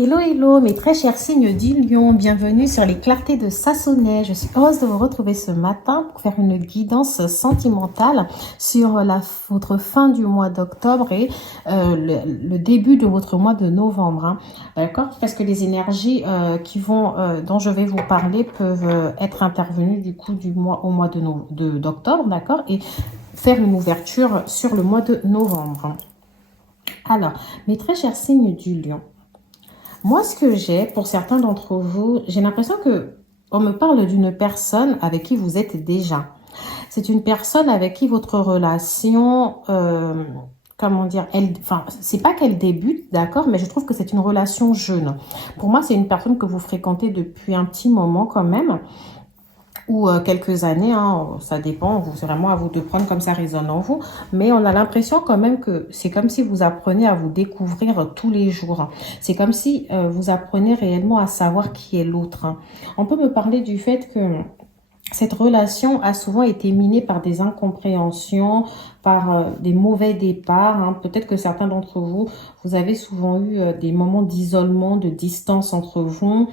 Hello, hello, mes très chers signes du lion, bienvenue sur les clartés de Sassonnet. Je suis heureuse de vous retrouver ce matin pour faire une guidance sentimentale sur votre fin du mois d'octobre et le début de votre mois de novembre. Hein. D'accord? Parce que les énergies dont je vais vous parler peuvent être intervenues du coup au mois d'octobre, d'accord? Et faire une ouverture sur le mois de novembre. Alors, mes très chers signes du lion. Moi, ce que j'ai, pour certains d'entre vous, j'ai l'impression que on me parle d'une personne avec qui vous êtes déjà. C'est une personne avec qui votre relation, comment dire, c'est pas qu'elle débute, d'accord, mais je trouve que c'est une relation jeune. Pour moi, c'est une personne que vous fréquentez depuis un petit moment quand même, ou quelques années, hein, ça dépend, c'est vraiment à vous de prendre comme ça résonne en vous, mais on a l'impression quand même que c'est comme si vous apprenez à vous découvrir tous les jours. C'est comme si vous apprenez réellement à savoir qui est l'autre. Hein. On peut me parler du fait que cette relation a souvent été minée par des incompréhensions, par des mauvais départs. Hein. Peut-être que certains d'entre vous, vous avez souvent eu des moments d'isolement, de distance entre vous.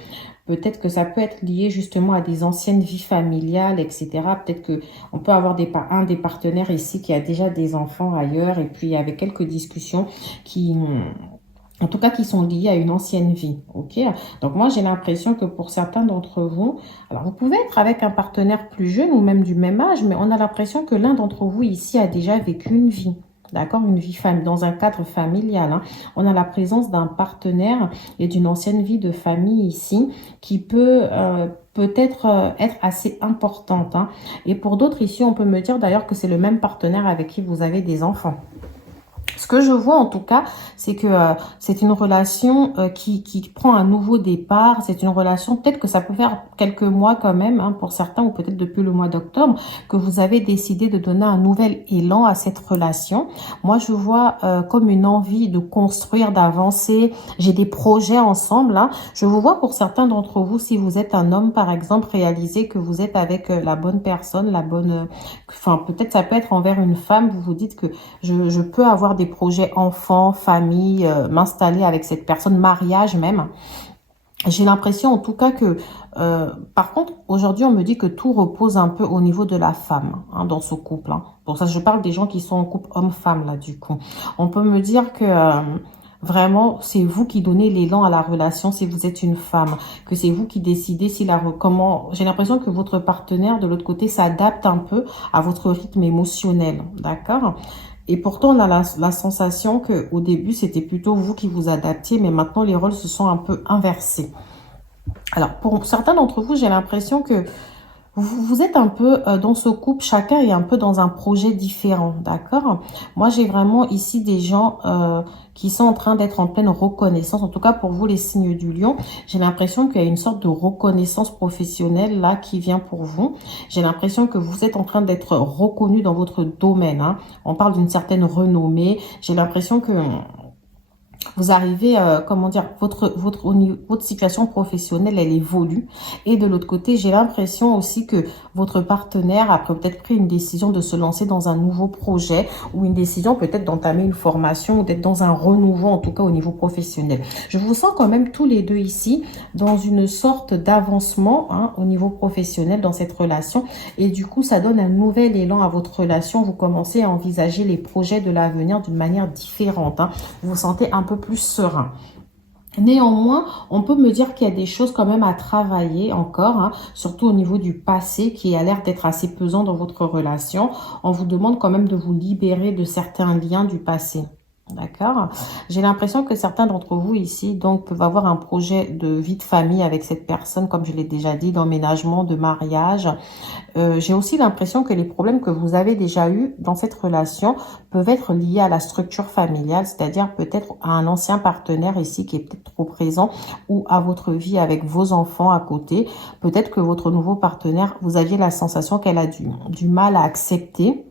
Peut-être que ça peut être lié justement à des anciennes vies familiales, etc. Peut-être qu'on peut avoir un des partenaires ici qui a déjà des enfants ailleurs et puis avec quelques discussions qui... En tout cas, qui sont liées à une ancienne vie, ok? Donc, moi, j'ai l'impression que pour certains d'entre vous, alors vous pouvez être avec un partenaire plus jeune ou même du même âge, mais on a l'impression que l'un d'entre vous ici a déjà vécu une vie, d'accord? Une vie dans un cadre familial. Hein. On a la présence d'un partenaire et d'une ancienne vie de famille ici qui peut... peut-être être assez importante. Hein. Et pour d'autres ici, on peut me dire d'ailleurs que c'est le même partenaire avec qui vous avez des enfants. Ce que je vois en tout cas, c'est que c'est une relation qui prend un nouveau départ. C'est une relation, peut-être que ça peut faire quelques mois quand même, hein, pour certains, ou peut-être depuis le mois d'octobre, que vous avez décidé de donner un nouvel élan à cette relation. Moi, je vois comme une envie de construire, d'avancer. J'ai des projets ensemble. Hein. Je vous vois pour certains d'entre vous, si vous êtes un homme, par exemple, réaliser que vous êtes avec la bonne personne, la bonne... Enfin, peut-être ça peut être envers une femme. Vous vous dites que je peux avoir des projets enfants, famille, m'installer avec cette personne, mariage même. J'ai l'impression en tout cas que, par contre, aujourd'hui, on me dit que tout repose un peu au niveau de la femme hein, dans ce couple. Hein. Pour ça, je parle des gens qui sont en couple homme-femme, là, du coup. On peut me dire que... vraiment, c'est vous qui donnez l'élan à la relation si vous êtes une femme, que c'est vous qui décidez si comment. J'ai l'impression que votre partenaire de l'autre côté s'adapte un peu à votre rythme émotionnel, d'accord? Et pourtant, on a la sensation qu'au début, c'était plutôt vous qui vous adaptiez, mais maintenant, les rôles se sont un peu inversés. Alors, pour certains d'entre vous, j'ai l'impression que vous êtes un peu dans ce couple, chacun est un peu dans un projet différent, d'accord? Moi, j'ai vraiment ici des gens qui sont en train d'être en pleine reconnaissance. En tout cas, pour vous, les signes du lion, j'ai l'impression qu'il y a une sorte de reconnaissance professionnelle là qui vient pour vous. J'ai l'impression que vous êtes en train d'être reconnu dans votre domaine. Hein. On parle d'une certaine renommée. J'ai l'impression que... vous arrivez, comment dire, votre situation professionnelle, elle évolue. Et de l'autre côté, j'ai l'impression aussi que votre partenaire a peut-être pris une décision de se lancer dans un nouveau projet ou une décision peut-être d'entamer une formation ou d'être dans un renouveau, en tout cas au niveau professionnel. Je vous sens quand même tous les deux ici dans une sorte d'avancement hein, au niveau professionnel dans cette relation. Et du coup, ça donne un nouvel élan à votre relation. Vous commencez à envisager les projets de l'avenir d'une manière différente. Hein. Vous vous sentez un peu plus serein. Néanmoins, on peut me dire qu'il y a des choses quand même à travailler encore, hein, surtout au niveau du passé qui a l'air d'être assez pesant dans votre relation. On vous demande quand même de vous libérer de certains liens du passé. D'accord. J'ai l'impression que certains d'entre vous ici donc peuvent avoir un projet de vie de famille avec cette personne, comme je l'ai déjà dit, d'emménagement, de mariage. J'ai aussi l'impression que les problèmes que vous avez déjà eus dans cette relation peuvent être liés à la structure familiale, c'est-à-dire peut-être à un ancien partenaire ici qui est peut-être trop présent ou à votre vie avec vos enfants à côté. Peut-être que votre nouveau partenaire, vous aviez la sensation qu'elle a du mal à accepter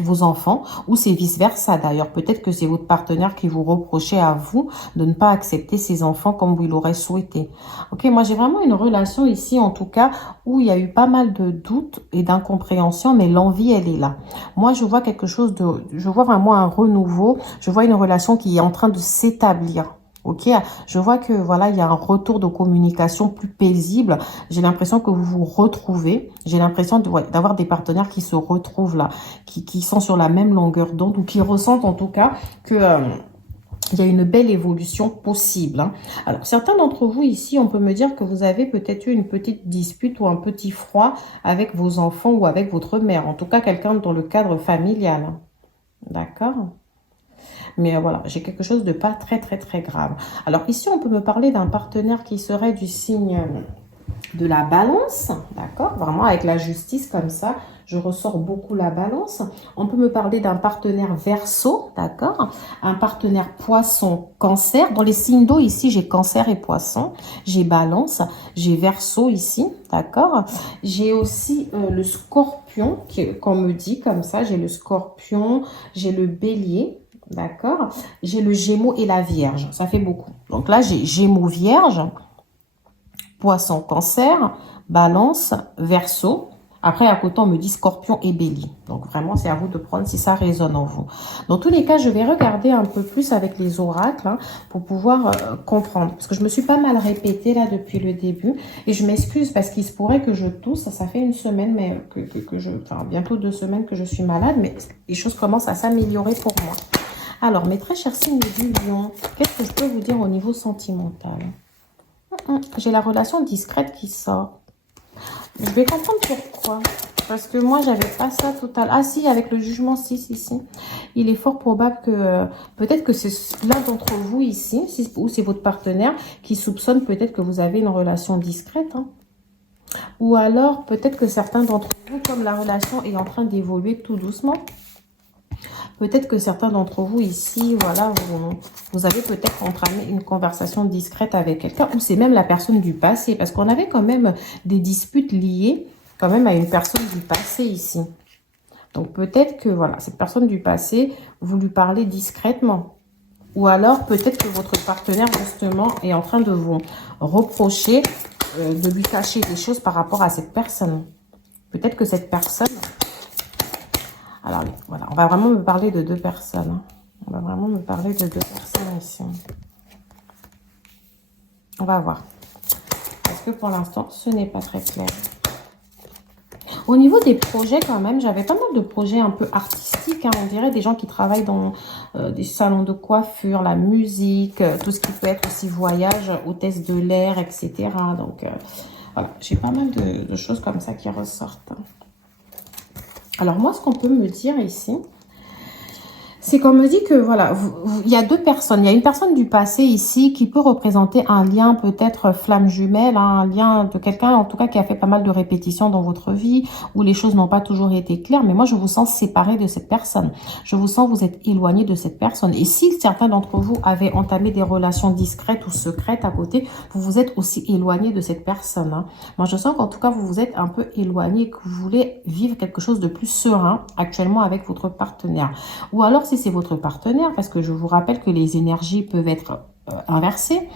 vos enfants, ou c'est vice-versa d'ailleurs. Peut-être que c'est votre partenaire qui vous reprochait à vous de ne pas accepter ses enfants comme vous l'aurez souhaité. Ok, moi j'ai vraiment une relation ici en tout cas où il y a eu pas mal de doutes et d'incompréhension, mais l'envie elle est là. Moi je vois quelque chose je vois vraiment un renouveau, je vois une relation qui est en train de s'établir. Ok, je vois que voilà, il y a un retour de communication plus paisible. J'ai l'impression que vous vous retrouvez. J'ai l'impression d'avoir des partenaires qui se retrouvent là, qui sont sur la même longueur d'onde ou qui ressentent en tout cas que il y a une belle évolution possible. Hein. Alors, certains d'entre vous ici, on peut me dire que vous avez peut-être eu une petite dispute ou un petit froid avec vos enfants ou avec votre mère. En tout cas, quelqu'un dans le cadre familial. Hein. D'accord? Mais voilà, j'ai quelque chose de pas très, très, très grave. Alors, ici, on peut me parler d'un partenaire qui serait du signe de la balance, d'accord? Vraiment avec la justice comme ça, je ressors beaucoup la balance. On peut me parler d'un partenaire Verseau, d'accord? Un partenaire Poisson, Cancer. Dans les signes d'eau ici, j'ai Cancer et Poisson. J'ai Balance, j'ai Verseau ici, d'accord? J'ai aussi le Scorpion, qu'on me dit comme ça. J'ai le Scorpion, j'ai le Bélier. D'accord? J'ai le Gémeaux et la Vierge. Ça fait beaucoup. Donc là, j'ai Gémeaux, Vierge, Poisson, Cancer, Balance, Verseau. Après, à côté, on me dit Scorpion et Bélier. Donc, vraiment, c'est à vous de prendre si ça résonne en vous. Dans tous les cas, je vais regarder un peu plus avec les oracles hein, pour pouvoir comprendre. Parce que je me suis pas mal répétée là depuis le début. Et je m'excuse parce qu'il se pourrait que je tousse. Ça fait une semaine, mais enfin, bientôt 2 semaines que je suis malade. Mais les choses commencent à s'améliorer pour moi. Alors, mes très chers signes du Lion, qu'est-ce que je peux vous dire au niveau sentimental? J'ai la relation discrète qui sort. Je vais comprendre pourquoi. Parce que moi, j'avais pas ça total. Ah si, avec le jugement, si. Il est fort probable que... peut-être que c'est l'un d'entre vous ici, ou c'est votre partenaire, qui soupçonne peut-être que vous avez une relation discrète. Hein. Ou alors, peut-être que certains d'entre vous, comme la relation est en train d'évoluer tout doucement, peut-être que certains d'entre vous ici, voilà, vous avez peut-être entamé une conversation discrète avec quelqu'un, ou c'est même la personne du passé, parce qu'on avait quand même des disputes liées quand même à une personne du passé ici. Donc peut-être que, voilà, cette personne du passé, vous lui parlez discrètement. Ou alors peut-être que votre partenaire, justement, est en train de vous reprocher de lui cacher des choses par rapport à cette personne. Peut-être que cette personne... Alors, voilà, on va vraiment me parler de 2 personnes. Hein. On va vraiment me parler de 2 personnes ici. On va voir. Parce que pour l'instant, ce n'est pas très clair. Au niveau des projets, quand même, j'avais pas mal de projets un peu artistiques. Hein, on dirait des gens qui travaillent dans des salons de coiffure, la musique, tout ce qui peut être aussi voyage, hôtesse de l'air, etc. Donc, voilà, j'ai pas mal de choses comme ça qui ressortent. Alors moi, ce qu'on peut me dire ici, c'est qu'on me dit que voilà, il y a 2 personnes. Il y a une personne du passé ici qui peut représenter un lien peut-être flamme jumelle, hein, un lien de quelqu'un en tout cas qui a fait pas mal de répétitions dans votre vie, où les choses n'ont pas toujours été claires. Mais moi, je vous sens séparé de cette personne. Je vous sens vous êtes éloigné de cette personne. Et si certains d'entre vous avaient entamé des relations discrètes ou secrètes à côté, vous vous êtes aussi éloigné de cette personne. Hein. Moi, je sens qu'en tout cas, vous vous êtes un peu éloigné, que vous voulez vivre quelque chose de plus serein actuellement avec votre partenaire. Ou alors, si c'est votre partenaire, parce que je vous rappelle que les énergies peuvent être inversées.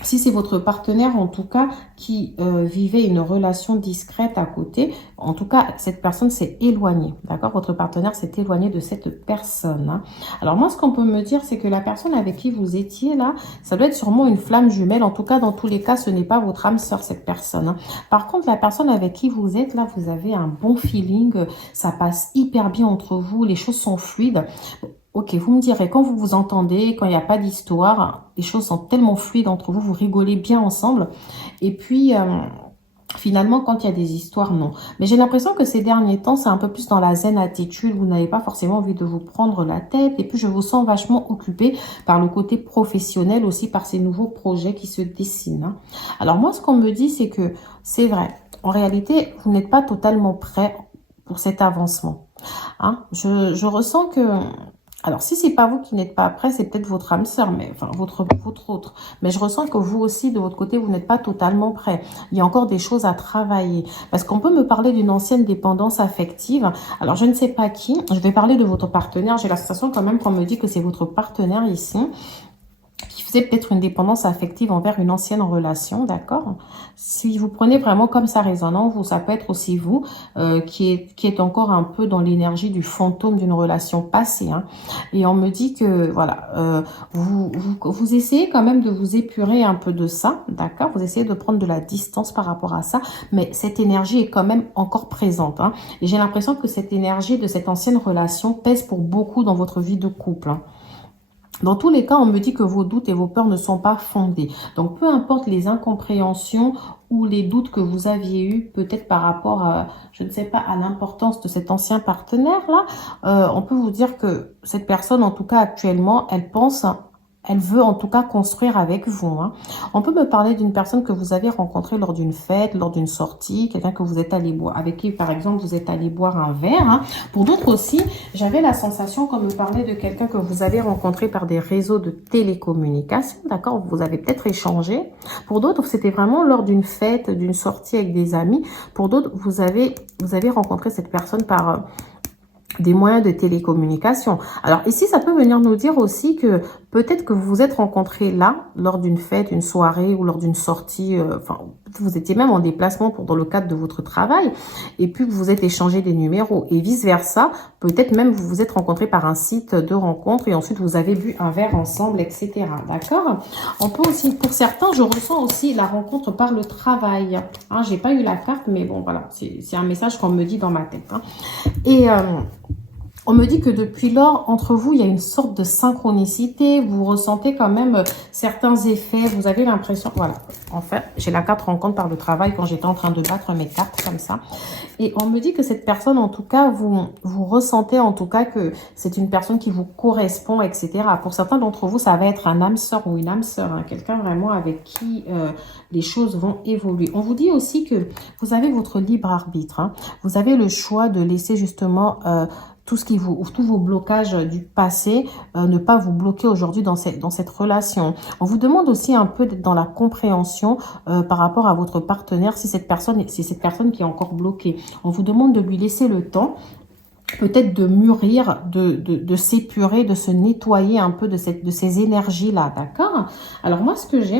Si c'est votre partenaire, en tout cas, qui vivait une relation discrète à côté, en tout cas, cette personne s'est éloignée, d'accord? Votre partenaire s'est éloigné de cette personne. Hein. Alors moi, ce qu'on peut me dire, c'est que la personne avec qui vous étiez là, ça doit être sûrement une flamme jumelle. En tout cas, dans tous les cas, ce n'est pas votre âme sœur, cette personne. Hein. Par contre, la personne avec qui vous êtes là, vous avez un bon feeling, ça passe hyper bien entre vous, les choses sont fluides. Ok, vous me direz, quand vous vous entendez, quand il n'y a pas d'histoire, les choses sont tellement fluides entre vous, vous rigolez bien ensemble. Et puis, finalement, quand il y a des histoires, non. Mais j'ai l'impression que ces derniers temps, c'est un peu plus dans la zen attitude. Vous n'avez pas forcément envie de vous prendre la tête. Et puis, je vous sens vachement occupé par le côté professionnel, aussi par ces nouveaux projets qui se dessinent. Hein. Alors moi, ce qu'on me dit, c'est que c'est vrai. En réalité, vous n'êtes pas totalement prêt pour cet avancement. Hein. Je ressens que... Alors, si c'est pas vous qui n'êtes pas prêt, c'est peut-être votre âme sœur, mais enfin votre autre. Mais je ressens que vous aussi, de votre côté, vous n'êtes pas totalement prêt. Il y a encore des choses à travailler. Parce qu'on peut me parler d'une ancienne dépendance affective. Alors, je ne sais pas qui. Je vais parler de votre partenaire. J'ai la sensation quand même qu'on me dit que c'est votre partenaire ici. qui faisait peut-être une dépendance affective envers une ancienne relation, d'accord? Si vous prenez vraiment comme ça résonnant, vous, ça peut être aussi vous qui est encore un peu dans l'énergie du fantôme d'une relation passée. Hein. Et on me dit que, voilà, vous essayez quand même de vous épurer un peu de ça, d'accord? Vous essayez de prendre de la distance par rapport à ça, mais cette énergie est quand même encore présente. Hein. Et j'ai l'impression que cette énergie de cette ancienne relation pèse pour beaucoup dans votre vie de couple. Hein. Dans tous les cas, on me dit que vos doutes et vos peurs ne sont pas fondés. Donc, peu importe les incompréhensions ou les doutes que vous aviez eus, peut-être par rapport à, je ne sais pas, à l'importance de cet ancien partenaire-là, on peut vous dire que cette personne, en tout cas actuellement, elle veut en tout cas construire avec vous. Hein. On peut me parler d'une personne que vous avez rencontrée lors d'une fête, lors d'une sortie, quelqu'un que vous êtes allé boire, avec qui par exemple vous êtes allé boire un verre. Hein. Pour d'autres aussi, j'avais la sensation qu'on me parlait de quelqu'un que vous avez rencontré par des réseaux de télécommunications, d'accord? Vous avez peut-être échangé. Pour d'autres, c'était vraiment lors d'une fête, d'une sortie avec des amis. Pour d'autres, vous avez rencontré cette personne par des moyens de télécommunication. Alors ici, ça peut venir nous dire aussi que peut-être que vous vous êtes rencontrés là, lors d'une fête, une soirée ou lors d'une sortie, enfin, vous étiez même en déplacement dans le cadre de votre travail, et puis vous vous êtes échangé des numéros, et vice-versa, peut-être même vous vous êtes rencontrés par un site de rencontre, et ensuite vous avez bu un verre ensemble, etc. D'accord? On peut aussi, pour certains, je ressens aussi la rencontre par le travail. Hein, j'ai pas eu la carte, mais bon, voilà, c'est un message qu'on me dit dans ma tête. Hein. Et on me dit que depuis lors, entre vous, il y a une sorte de synchronicité. Vous ressentez quand même certains effets. Vous avez l'impression... Voilà. En fait, j'ai la carte rencontre par le travail quand j'étais en train de battre mes cartes comme ça. Et on me dit que cette personne, en tout cas, vous ressentez en tout cas que c'est une personne qui vous correspond, etc. Pour certains d'entre vous, ça va être un âme sœur ou une âme sœur. Hein, quelqu'un vraiment avec qui les choses vont évoluer. On vous dit aussi que vous avez votre libre arbitre. Hein. Vous avez le choix de laisser justement... tous vos blocages du passé, ne pas vous bloquer aujourd'hui dans cette relation. On vous demande aussi un peu d'être dans la compréhension par rapport à votre partenaire, si cette personne qui est encore bloquée. On vous demande de lui laisser le temps, peut-être de mûrir, de s'épurer, de se nettoyer un peu de ces énergies-là, d'accord? Alors moi,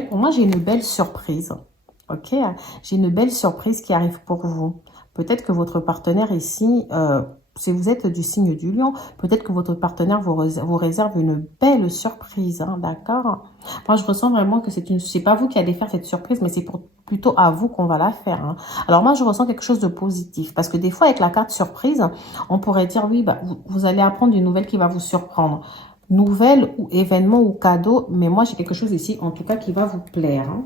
pour moi, j'ai une belle surprise. Ok, j'ai une belle surprise qui arrive pour vous. Peut-être que votre partenaire ici, si vous êtes du signe du lion, peut-être que votre partenaire vous réserve une belle surprise, hein, d'accord? Moi, je ressens vraiment que c'est pas vous qui allez faire cette surprise, mais c'est plutôt à vous qu'on va la faire. Hein. Alors moi, je ressens quelque chose de positif, parce que des fois, avec la carte surprise, on pourrait dire, oui, bah, vous allez apprendre une nouvelle qui va vous surprendre. Nouvelle ou événement ou cadeau, mais moi, j'ai quelque chose ici, en tout cas, qui va vous plaire. Hein.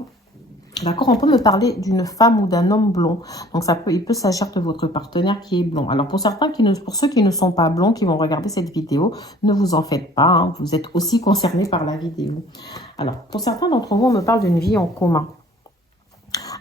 D'accord, on peut me parler d'une femme ou d'un homme blond. Donc, il peut s'agir de votre partenaire qui est blond. Alors, pour ceux qui ne sont pas blonds, qui vont regarder cette vidéo, ne vous en faites pas. Hein, vous êtes aussi concernés par la vidéo. Alors, pour certains d'entre vous, on me parle d'une vie en commun.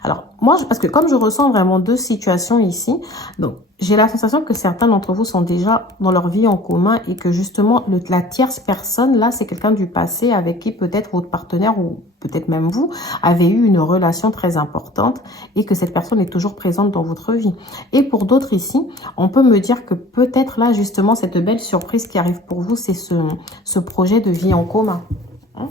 Alors, moi, parce que comme je ressens vraiment deux situations ici, donc j'ai la sensation que certains d'entre vous sont déjà dans leur vie en commun et que justement, la tierce personne, là, c'est quelqu'un du passé avec qui peut-être votre partenaire ou peut-être même vous avez eu une relation très importante et que cette personne est toujours présente dans votre vie. Et pour d'autres ici, on peut me dire que peut-être là, justement, cette belle surprise qui arrive pour vous, c'est ce projet de vie en commun. Hein?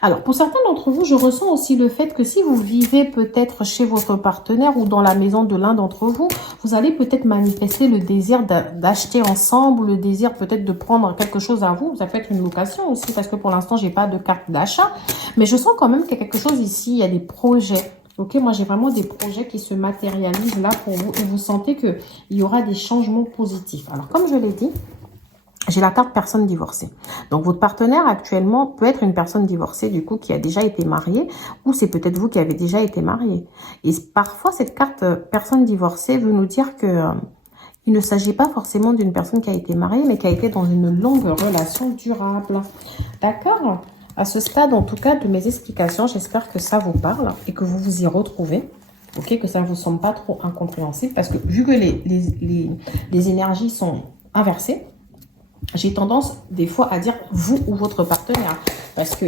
Alors, pour certains d'entre vous, je ressens aussi le fait que si vous vivez peut-être chez votre partenaire ou dans la maison de l'un d'entre vous, vous allez peut-être manifester le désir d'acheter ensemble, le désir peut-être de prendre quelque chose à vous. Ça peut être une location aussi, parce que pour l'instant, j'ai pas de carte d'achat. Mais je sens quand même qu'il y a quelque chose ici, il y a des projets. Ok, moi j'ai vraiment des projets qui se matérialisent là pour vous et vous sentez qu'il y aura des changements positifs. Alors, comme je l'ai dit, j'ai la carte personne divorcée. Donc, votre partenaire actuellement peut être une personne divorcée, du coup, qui a déjà été mariée, ou c'est peut-être vous qui avez déjà été marié. Et parfois, cette carte personne divorcée veut nous dire que il ne s'agit pas forcément d'une personne qui a été mariée, mais qui a été dans une longue relation durable. D'accord? À ce stade, en tout cas, de mes explications, j'espère que ça vous parle et que vous vous y retrouvez. Ok, que ça ne vous semble pas trop incompréhensible, parce que vu que les énergies sont inversées, j'ai tendance des fois à dire vous ou votre partenaire. Parce que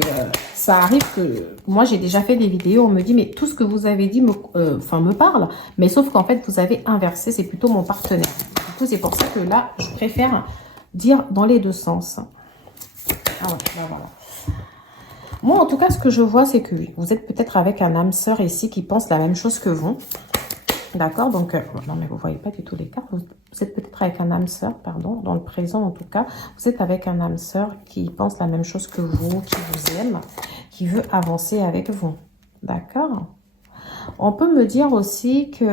ça arrive que moi j'ai déjà fait des vidéos, on me dit mais tout ce que vous avez dit me parle. Mais sauf qu'en fait vous avez inversé, c'est plutôt mon partenaire. Du coup c'est pour ça que là je préfère dire dans les deux sens. Ah ouais, là voilà. Moi, en tout cas, ce que je vois, c'est que vous êtes peut-être avec un âme sœur ici qui pense la même chose que vous. D'accord, donc, non, mais vous voyez pas du tout les cartes. Vous êtes peut-être avec un âme sœur, pardon, dans le présent en tout cas. Vous êtes avec un âme sœur qui pense la même chose que vous, qui vous aime, qui veut avancer avec vous. D'accord. On peut me dire aussi que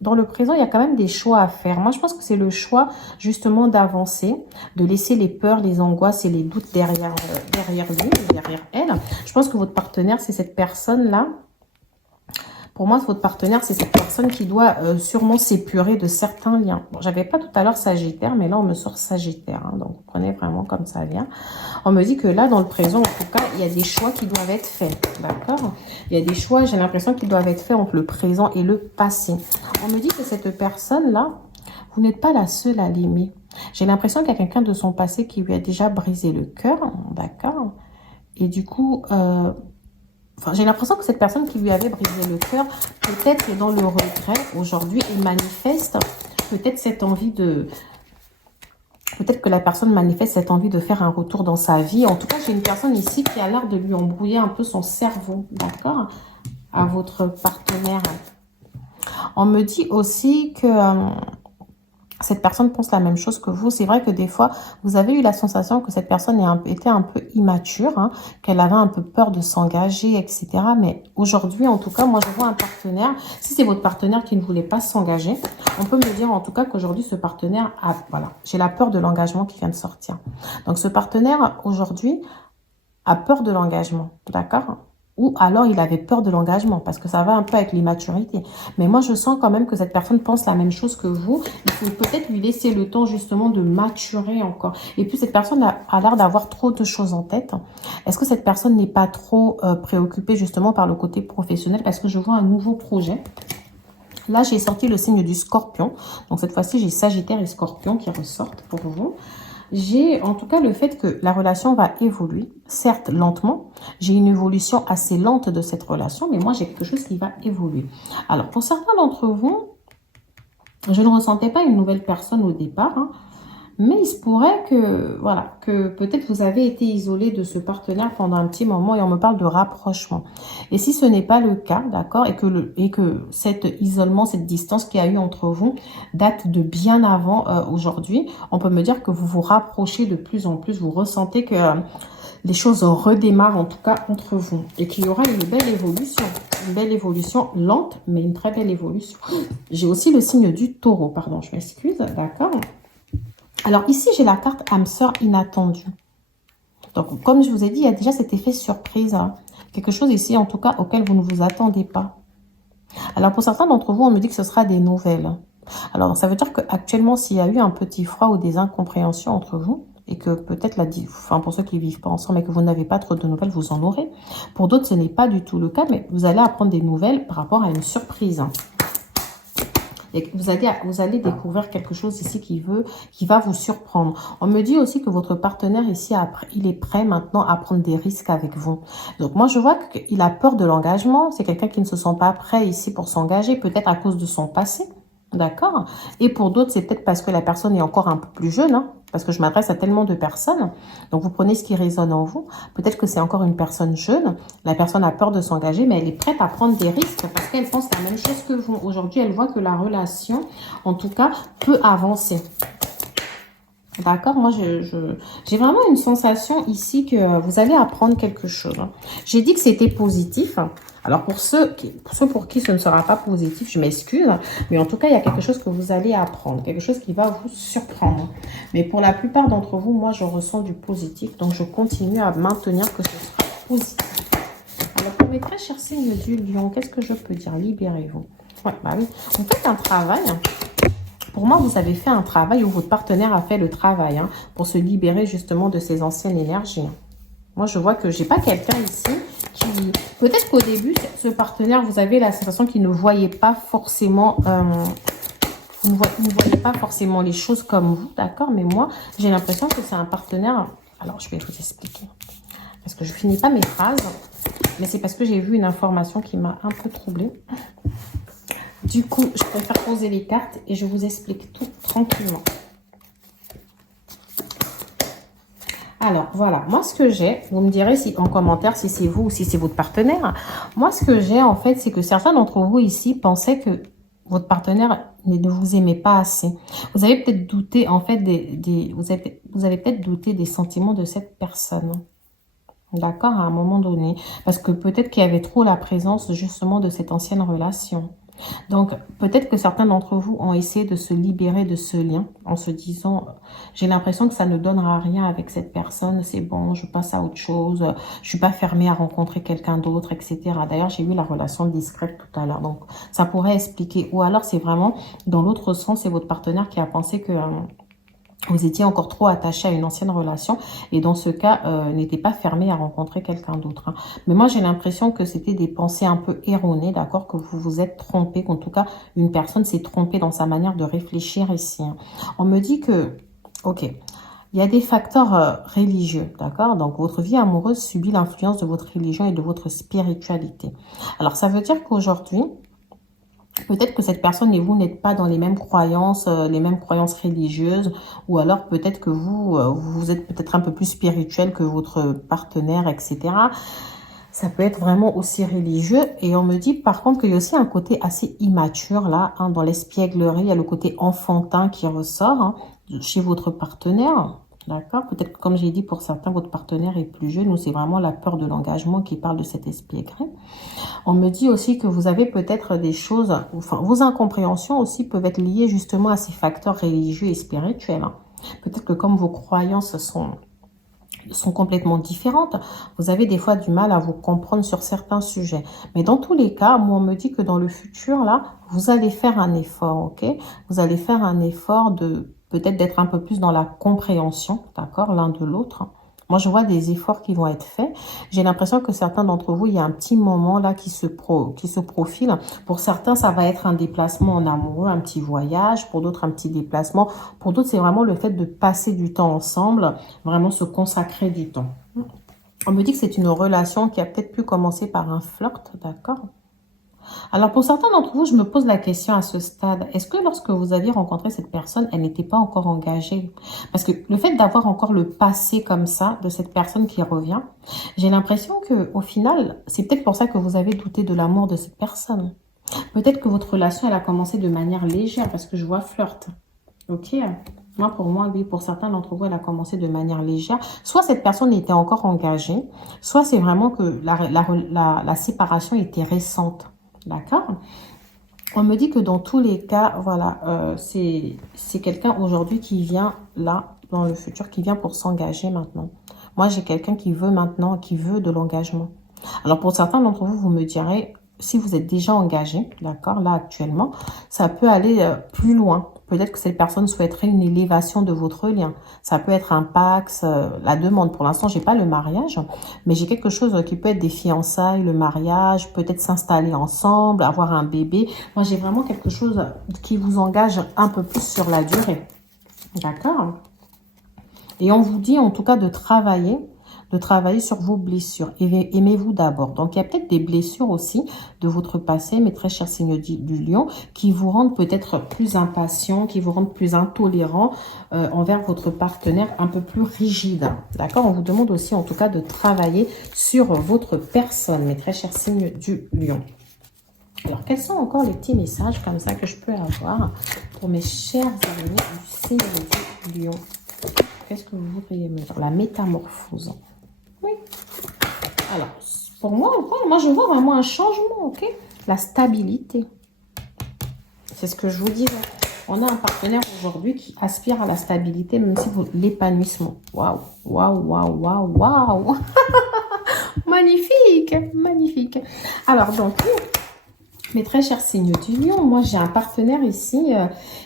dans le présent, il y a quand même des choix à faire. Moi, je pense que c'est le choix justement d'avancer, de laisser les peurs, les angoisses et les doutes derrière lui, derrière elle. Je pense que votre partenaire, c'est cette personne-là. Pour moi, votre partenaire, c'est cette personne qui doit sûrement s'épurer de certains liens. Bon, j'avais pas tout à l'heure Sagittaire, mais là, on me sort Sagittaire. Hein, donc, vous prenez vraiment comme ça vient. On me dit que là, dans le présent, en tout cas, il y a des choix qui doivent être faits. D'accord? Il y a des choix, j'ai l'impression, qui doivent être faits entre le présent et le passé. On me dit que cette personne-là, vous n'êtes pas la seule à l'aimer. J'ai l'impression qu'il y a quelqu'un de son passé qui lui a déjà brisé le cœur. D'accord? Et du coup... Enfin, j'ai l'impression que cette personne qui lui avait brisé le cœur, peut-être dans le regret, aujourd'hui, il manifeste peut-être cette envie de... Peut-être que la personne manifeste cette envie de faire un retour dans sa vie. En tout cas, j'ai une personne ici qui a l'air de lui embrouiller un peu son cerveau, d'accord, à votre partenaire. On me dit aussi que... cette personne pense la même chose que vous. C'est vrai que des fois, vous avez eu la sensation que cette personne était un peu immature, hein, qu'elle avait un peu peur de s'engager, etc. Mais aujourd'hui, en tout cas, moi, je vois un partenaire. Si c'est votre partenaire qui ne voulait pas s'engager, on peut me dire en tout cas qu'aujourd'hui, ce partenaire a... Voilà, j'ai la peur de l'engagement qui vient de sortir. Donc, ce partenaire, aujourd'hui, a peur de l'engagement, d'accord ? Ou alors il avait peur de l'engagement, parce que ça va un peu avec l'immaturité. Mais moi, je sens quand même que cette personne pense la même chose que vous. Il faut peut-être lui laisser le temps justement de maturer encore. Et puis, cette personne a l'air d'avoir trop de choses en tête. Est-ce que cette personne n'est pas trop préoccupée justement par le côté professionnel? Parce que je vois un nouveau projet. Là, j'ai sorti le signe du Scorpion. Donc, cette fois-ci, j'ai Sagittaire et Scorpion qui ressortent pour vous. J'ai en tout cas le fait que la relation va évoluer, certes lentement. J'ai une évolution assez lente de cette relation, mais moi j'ai quelque chose qui va évoluer. Alors pour certains d'entre vous, je ne ressentais pas une nouvelle personne au départ, hein, mais il se pourrait que, voilà, que peut-être vous avez été isolé de ce partenaire pendant un petit moment et on me parle de rapprochement. Et si ce n'est pas le cas, d'accord, et que cet isolement, cette distance qu'il y a eu entre vous date de bien avant aujourd'hui, on peut me dire que vous vous rapprochez de plus en plus, vous ressentez que les choses redémarrent en tout cas entre vous et qu'il y aura une belle évolution lente, mais une très belle évolution. J'ai aussi le signe du Taureau, pardon, je m'excuse, d'accord. Alors ici, j'ai la carte âme sœur inattendue. Donc, comme je vous ai dit, il y a déjà cet effet surprise. Hein. Quelque chose ici, en tout cas, auquel vous ne vous attendez pas. Alors, pour certains d'entre vous, on me dit que ce sera des nouvelles. Alors, ça veut dire qu'actuellement, s'il y a eu un petit froid ou des incompréhensions entre vous, et que peut-être, pour ceux qui ne vivent pas ensemble et que vous n'avez pas trop de nouvelles, vous en aurez. Pour d'autres, ce n'est pas du tout le cas, mais vous allez apprendre des nouvelles par rapport à une surprise. Et vous allez découvrir quelque chose ici qui va vous surprendre. On me dit aussi que votre partenaire ici, il est prêt maintenant à prendre des risques avec vous. Donc moi, je vois qu'il a peur de l'engagement. C'est quelqu'un qui ne se sent pas prêt ici pour s'engager, peut-être à cause de son passé. D'accord? Et pour d'autres, c'est peut-être parce que la personne est encore un peu plus jeune, hein, parce que je m'adresse à tellement de personnes. Donc, vous prenez ce qui résonne en vous. Peut-être que c'est encore une personne jeune. La personne a peur de s'engager, mais elle est prête à prendre des risques parce qu'elle pense la même chose que vous. Aujourd'hui, elle voit que la relation, en tout cas, peut avancer. D'accord? Moi, j'ai vraiment une sensation ici que vous allez apprendre quelque chose. J'ai dit que c'était positif. Alors, pour ceux pour qui ce ne sera pas positif, je m'excuse. Mais en tout cas, il y a quelque chose que vous allez apprendre. Quelque chose qui va vous surprendre. Mais pour la plupart d'entre vous, moi, je ressens du positif. Donc, je continue à maintenir que ce sera positif. Alors, pour mes très chers signes du lion, qu'est-ce que je peux dire? Libérez-vous. Ouais, bah oui. Vous faites un travail. Pour moi, vous avez fait un travail où votre partenaire a fait le travail hein, pour se libérer justement de ces anciennes énergies. Moi, je vois que j'ai pas quelqu'un ici qui... Peut-être qu'au début, ce partenaire, vous avez la sensation qu'il ne voyait pas forcément... il ne voyait pas forcément les choses comme vous, d'accord? Mais moi, j'ai l'impression que c'est un partenaire... Alors, je vais vous expliquer. Parce que je finis pas mes phrases. Mais c'est parce que j'ai vu une information qui m'a un peu troublée. Du coup, je préfère poser les cartes et je vous explique tout tranquillement. Alors, voilà, moi, ce que j'ai, vous me direz si, en commentaire si c'est vous ou si c'est votre partenaire. Moi, ce que j'ai, en fait, c'est que certains d'entre vous ici pensaient que votre partenaire ne vous aimait pas assez. Vous avez peut-être douté, en fait, vous avez peut-être douté des sentiments de cette personne. D'accord, à un moment donné. Parce que peut-être qu'il y avait trop la présence, justement, de cette ancienne relation. Donc, peut-être que certains d'entre vous ont essayé de se libérer de ce lien en se disant, j'ai l'impression que ça ne donnera rien avec cette personne, c'est bon, je passe à autre chose, je suis pas fermée à rencontrer quelqu'un d'autre, etc. D'ailleurs, j'ai vu la relation discrète tout à l'heure, donc ça pourrait expliquer. Ou alors, c'est vraiment dans l'autre sens, c'est votre partenaire qui a pensé que vous étiez encore trop attaché à une ancienne relation et dans ce cas, n'était pas fermé à rencontrer quelqu'un d'autre. Hein. Mais moi, j'ai l'impression que c'était des pensées un peu erronées, d'accord, que vous vous êtes trompé, qu'en tout cas, une personne s'est trompée dans sa manière de réfléchir ici. Hein. On me dit que, ok, il y a des facteurs religieux, d'accord. Donc, votre vie amoureuse subit l'influence de votre religion et de votre spiritualité. Alors, ça veut dire qu'aujourd'hui, peut-être que cette personne et vous n'êtes pas dans les mêmes croyances religieuses, ou alors peut-être que vous êtes peut-être un peu plus spirituel que votre partenaire, etc. Ça peut être vraiment aussi religieux. Et on me dit par contre qu'il y a aussi un côté assez immature là, hein, dans l'espièglerie, il y a le côté enfantin qui ressort hein, chez votre partenaire. D'accord. Peut-être que comme j'ai dit, pour certains, votre partenaire est plus jeune ou c'est vraiment la peur de l'engagement qui parle de cette espièglerie. On me dit aussi que vous avez peut-être des choses, enfin vos incompréhensions aussi peuvent être liées justement à ces facteurs religieux et spirituels. Hein. Peut-être que comme vos croyances sont complètement différentes, vous avez des fois du mal à vous comprendre sur certains sujets. Mais dans tous les cas, moi on me dit que dans le futur, là, vous allez faire un effort, ok? Vous allez faire un effort de peut-être d'être un peu plus dans la compréhension, d'accord, l'un de l'autre. Moi, je vois des efforts qui vont être faits. J'ai l'impression que certains d'entre vous, il y a un petit moment là qui se profile. Pour certains, ça va être un déplacement en amoureux, un petit voyage. Pour d'autres, un petit déplacement. Pour d'autres, c'est vraiment le fait de passer du temps ensemble, vraiment se consacrer du temps. On me dit que c'est une relation qui a peut-être pu commencer par un flirt, d'accord? Alors, pour certains d'entre vous, je me pose la question à ce stade. Est-ce que lorsque vous aviez rencontré cette personne, elle n'était pas encore engagée? Parce que le fait d'avoir encore le passé comme ça, de cette personne qui revient, j'ai l'impression que au final, c'est peut-être pour ça que vous avez douté de l'amour de cette personne. Peut-être que votre relation, elle a commencé de manière légère, parce que je vois flirt. Ok? Moi, pour moi, oui, pour certains d'entre vous, elle a commencé de manière légère. Soit cette personne était encore engagée, soit c'est vraiment que la séparation était récente. D'accord? On me dit que dans tous les cas, voilà, c'est quelqu'un aujourd'hui qui vient là, dans le futur, qui vient pour s'engager maintenant. Moi, j'ai quelqu'un qui veut maintenant, qui veut de l'engagement. Alors, pour certains d'entre vous, vous me direz, si vous êtes déjà engagé, d'accord, là actuellement, ça peut aller plus loin. Peut-être que cette personne souhaiterait une élévation de votre lien. Ça peut être un pax, la demande. Pour l'instant, j'ai pas le mariage, mais j'ai quelque chose qui peut être des fiançailles, le mariage, peut-être s'installer ensemble, avoir un bébé. Moi, j'ai vraiment quelque chose qui vous engage un peu plus sur la durée. D'accord? Et on vous dit en tout cas de travailler sur vos blessures. Aimez-vous d'abord. Donc, il y a peut-être des blessures aussi de votre passé, mes très chers signes du lion, qui vous rendent peut-être plus impatient, qui vous rendent plus intolérant envers votre partenaire, un peu plus rigide. D'accord? On vous demande aussi, en tout cas, de travailler sur votre personne, mes très chers signes du lion. Alors, quels sont encore les petits messages comme ça que je peux avoir pour mes chers amis du signe du lion? Qu'est-ce que vous voudriez me dire? La métamorphose. Oui. Alors, pour moi, je vois vraiment un changement, ok? La stabilité. C'est ce que je vous disais. On a un partenaire aujourd'hui qui aspire à la stabilité, même si vous l'épanouissement. Waouh, waouh, waouh, waouh, waouh. Magnifique, magnifique. Alors, donc, mes très chers signes du lion, moi j'ai un partenaire ici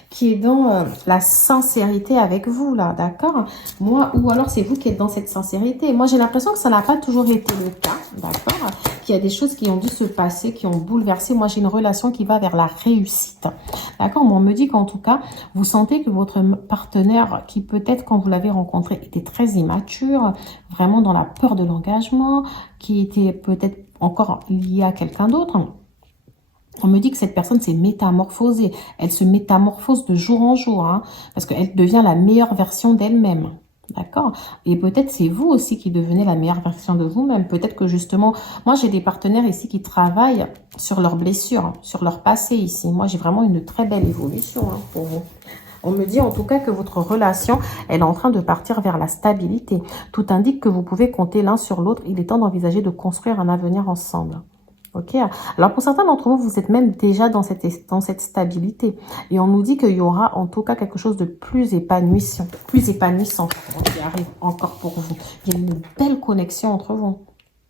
qui est dans la sincérité avec vous là, d'accord? Moi, ou alors c'est vous qui êtes dans cette sincérité. Moi j'ai l'impression que ça n'a pas toujours été le cas, d'accord? Qu'il y a des choses qui ont dû se passer, qui ont bouleversé. Moi j'ai une relation qui va vers la réussite, d'accord? Moi on me dit qu'en tout cas, vous sentez que votre partenaire, qui peut-être quand vous l'avez rencontré, était très immature, vraiment dans la peur de l'engagement, qui était peut-être encore lié à quelqu'un d'autre. On me dit que cette personne s'est métamorphosée. Elle se métamorphose de jour en jour, hein, parce qu'elle devient la meilleure version d'elle-même. D'accord? Et peut-être c'est vous aussi qui devenez la meilleure version de vous-même. Peut-être que justement, moi j'ai des partenaires ici qui travaillent sur leurs blessures, sur leur passé ici. Moi j'ai vraiment une très belle évolution hein, pour vous. On me dit en tout cas que votre relation, elle est en train de partir vers la stabilité. Tout indique que vous pouvez compter l'un sur l'autre. Il est temps d'envisager de construire un avenir ensemble. Ok. Alors pour certains d'entre vous, vous êtes même déjà dans cette stabilité. Et on nous dit qu'il y aura en tout cas quelque chose de plus épanouissant qui arrive encore pour vous. Il y a une belle connexion entre vous.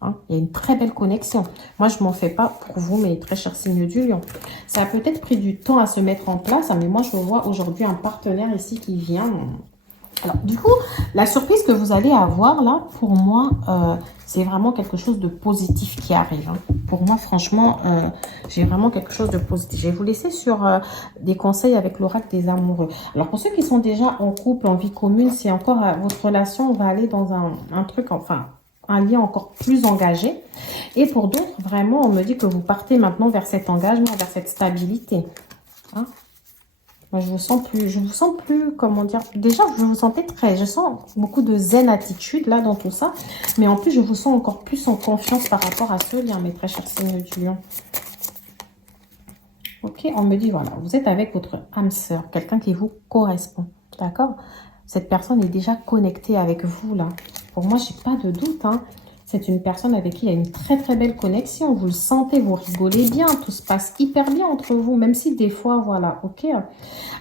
Hein. Il y a une très belle connexion. Moi, je ne m'en fais pas pour vous, mes très chers signes du lion. Ça a peut-être pris du temps à se mettre en place, mais moi, je vois aujourd'hui un partenaire ici qui vient. Alors, du coup, la surprise que vous allez avoir là, pour moi, c'est vraiment quelque chose de positif qui arrive. Hein. Pour moi, franchement, j'ai vraiment quelque chose de positif. Je vais vous laisser sur des conseils avec l'oracle des amoureux. Alors, pour ceux qui sont déjà en couple, en vie commune, c'est encore votre relation va aller dans un truc, enfin, un lien encore plus engagé. Et pour d'autres, vraiment, on me dit que vous partez maintenant vers cet engagement, vers cette stabilité. Hein. Moi, je vous sens plus, comment dire, déjà, je sens beaucoup de zen attitude là dans tout ça, mais en plus, je vous sens encore plus en confiance par rapport à ce lien, mes très chers signes du lion. Ok, on me dit, voilà, vous êtes avec votre âme sœur, quelqu'un qui vous correspond, d'accord? Cette personne est déjà connectée avec vous là. Pour moi, j'ai pas de doute, hein. C'est une personne avec qui il y a une très très belle connexion. Vous le sentez, vous rigolez bien, tout se passe hyper bien entre vous, même si des fois, voilà, ok.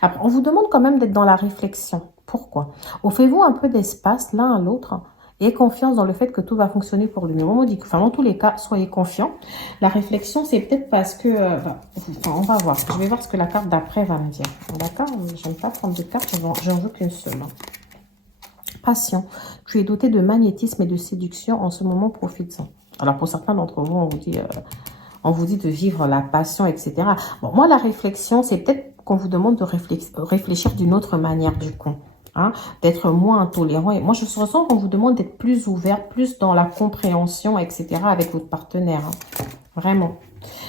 Après, on vous demande quand même d'être dans la réflexion. Pourquoi? Offrez-vous un peu d'espace l'un à l'autre et confiance dans le fait que tout va fonctionner pour lui. Mais on dit que, enfin, dans tous les cas, soyez confiants. La réflexion, c'est peut-être parce que, on va voir. Je vais voir ce que la carte d'après va me dire. D'accord? Je n'aime pas prendre de cartes, j'en veux qu'une seule. Passion. Tu es doté de magnétisme et de séduction. En ce moment, profites-en. Alors, pour certains d'entre vous, on vous dit de vivre la passion, etc. Bon, moi, la réflexion, c'est peut-être qu'on vous demande de réfléchir d'une autre manière, du coup. Hein, d'être moins intolérant. Et moi, je ressens qu'on vous demande d'être plus ouvert, plus dans la compréhension, etc. avec votre partenaire. Hein. Vraiment.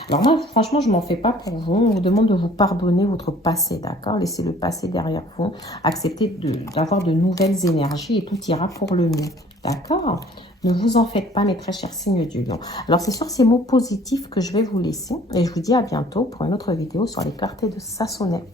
Alors moi, franchement, je m'en fais pas pour vous. On vous demande de vous pardonner votre passé, d'accord? Laissez le passé derrière vous. Acceptez d'avoir de nouvelles énergies et tout ira pour le mieux, d'accord? Ne vous en faites pas, mes très chers signes du lion. Alors, c'est sur ces mots positifs que je vais vous laisser. Et je vous dis à bientôt pour une autre vidéo sur les clartés de Sassonnet.